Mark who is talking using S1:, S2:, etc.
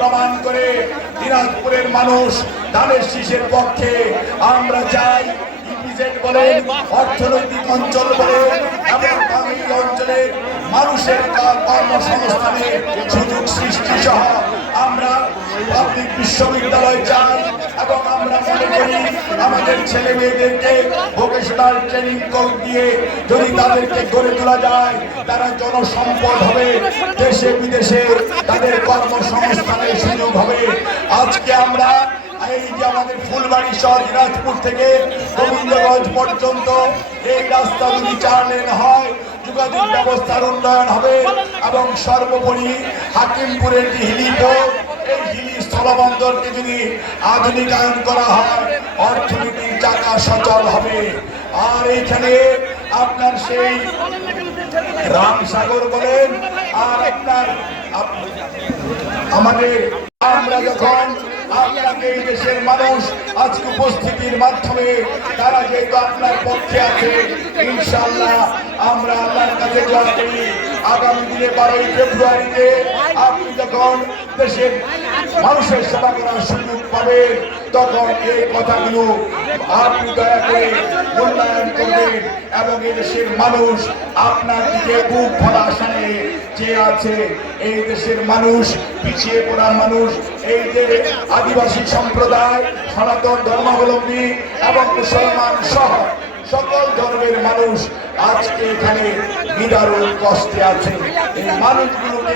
S1: প্রমাণ করে দিনাজপুরের মানুষ ধানের শীষের পক্ষে। আমরা চাই অর্থনৈতিক অঞ্চল এবং মানুষের সৃষ্টি সহ আমরা বিশ্ববিদ্যালয় চাই, এবং আমরা মনে আমাদের ছেলে মেয়েদেরকে ভোকেশনাল ট্রেনিং কোর্স দিয়ে যদি তাদেরকে গড়ে তোলা যায়, তারা জনসম্পদ হবে, দেশে বিদেশে তাদের কর্মসংস্থানের সুযোগ হবে। আজকে আমরা এই যে আমাদের ফুলবাড়ি সহ দিনাজপুর থেকে গোবিন্দগঞ্জ পর্যন্ত এই রাস্তা যদি চার লেন হয়, যোগাযোগ ব্যবস্থার উন্নয়ন হবে এবং সর্বোপরি হাকিমপুরের যে হিলি স্থলবন্দরকে যদি আধুনিকায়ন করা হয়, অর্থনীতির চাকা সচল হবে। আর এইখানে আপনার সেই রামসাগর বলেন, আর আপনার আমাদের আমরা যখন আপনাকে এই দেশের মানুষ আজকে উপস্থিতির মাধ্যমে, তারা যেহেতু আপনার পক্ষে আছে ইনশাল্লাহ আমরা আল্লাহর কাছে দোয়া করি। আগামী দিনে বারোই ফেব্রুয়ারিতে আপনি যখন দেশের মানুষের সেবা করার সুযোগ পাবেন তখন এই কথাগুলো আপনি দয়া করে মূল্যায়ন করবেন এবং এই দেশের মানুষ আপনার দিকে বুক ভরা আশানে যে আছে। এই দেশের মানুষ পিছিয়ে পড়া মানুষ এই যে আদিবাসী সম্প্রদায় সনাতন ধর্মাবলম্বী এবং মুসলমান সহ সকল ধর্মের মানুষ আজকে এখানে নিদারুণ কষ্টে আছে। এই মানুষগুলোকে